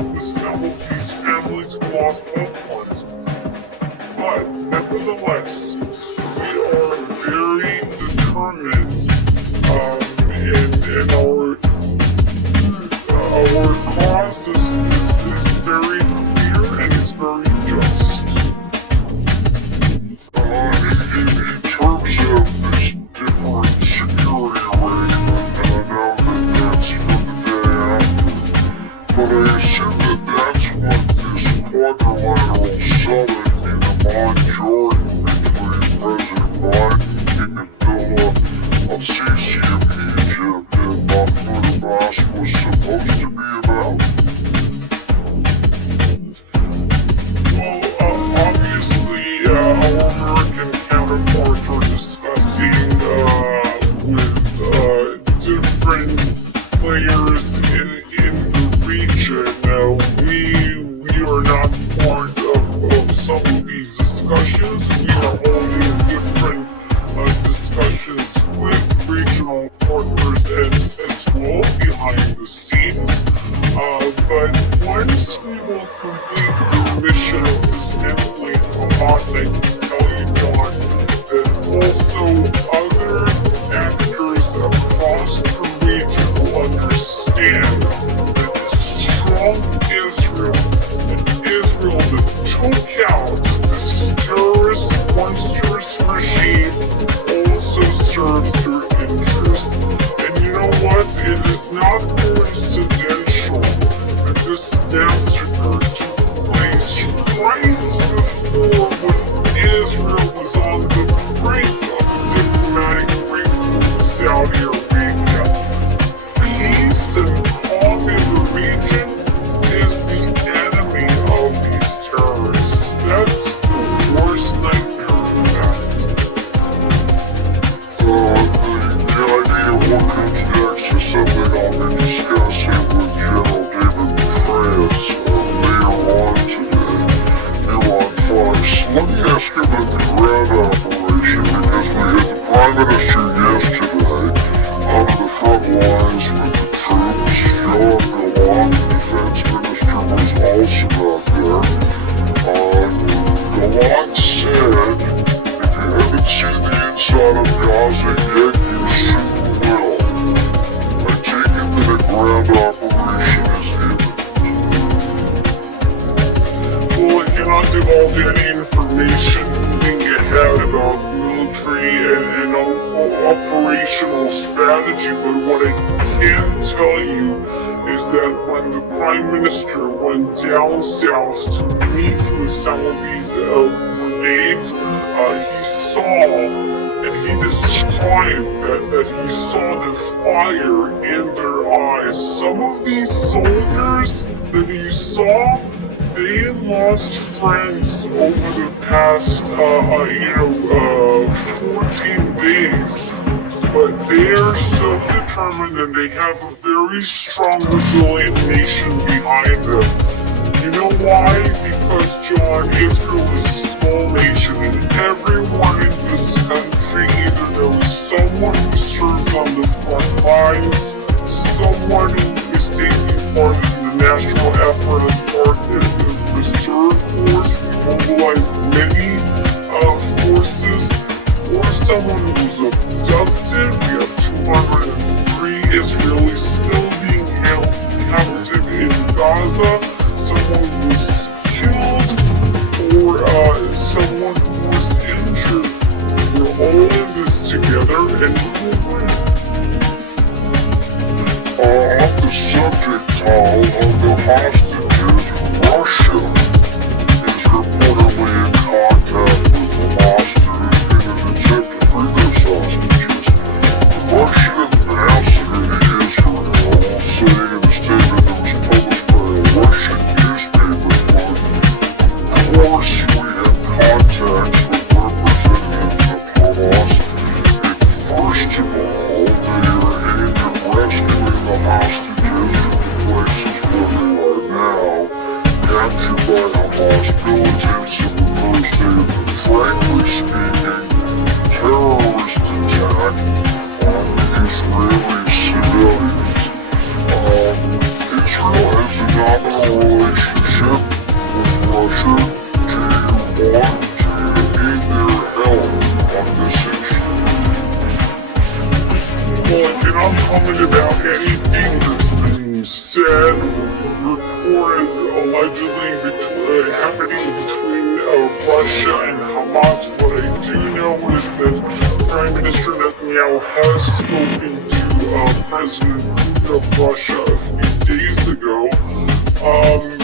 with some of these families who lost loved ones. But nevertheless, we are very determined and our cause is very clear and it's very just. In terms of this different security arrangement, and I know that that's for the day after, but I assume that that's what this quadrilateral summit in Amman, Jordan, between President Biden, King Abdullah, al-Sisi of Egypt, and Mahmoud Abbas was supposed to be about. Well, obviously, our American counterparts are discussing with different players in the region. We are not part of some of these discussions. We are only in different discussions with regional partners as well behind the scenes. But once we will complete the mission of dismantling Hamas, I can tell you, John, that also other actors across the region will understand that a strong Israel, an Israel that took out this terrorist, monstrous regime, also serves their interest. And you know what? It is not coincidental that this massacre took place right before when Israel was on the brink of a diplomatic breakthrough with Saudi Arabia. Peace and calm in the region is the enemy of these terrorists. That's the worst nightmare in fact. The idea of what comes next is something I'll be discussing with General David Petraeus later on today here on Fox. Let me ask you about the ground operation because we had the Prime Minister yesterday out of the front lines with the troops. Yoav Gallant, the Defense Minister, was also out there. Gallant said, if you haven't seen the inside of Gaza yet, you soon will. I take it that a ground operation is imminent. Well, I cannot divulge any information moving ahead about military and operational strategy, but what I can tell you is that when the Prime Minister went down south to meet with some of these brigades, he saw and he described that he saw the fire in their eyes. Some of these soldiers that he saw, they lost friends over the past, 14 days. But they are so determined and they have a very strong, resilient nation behind them. You know why? Because, John, Israel is a small nation and everyone in this country either knows someone who serves on the front lines, someone who is taking part in the national effort as part of the reserve force. We mobilize many forces. Or someone who was abducted. We have 203 Israelis still being held captive in Gaza. Someone who was killed or someone who was injured. We're all in this together and we will win. On the subject of the hostages, Russia is reportedly in contact with the hostages in an attempt to free those hostages. The Russian ambassador to Israel saying in a statement that was published by a Russian newspaper, of course we have contacts with representatives of Hamas, and first of all, they are aimed at rescuing the hostages from the places where they are now. cannot comment about anything that's been said or reported allegedly happening between Russia and Hamas. What I do know is that Prime Minister Netanyahu has spoken to President Putin of Russia a few days ago.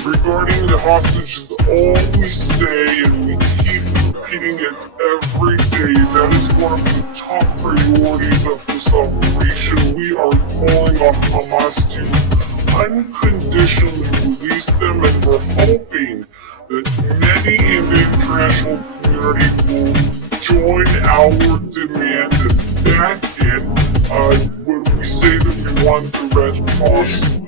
Regarding the hostages, all we say, and we keep repeating it every day, that is one of the top priorities of this operation. We are calling on Hamas to unconditionally release them, and we're hoping that many in the international community will join our demand and back it when we say that we want the Red Cross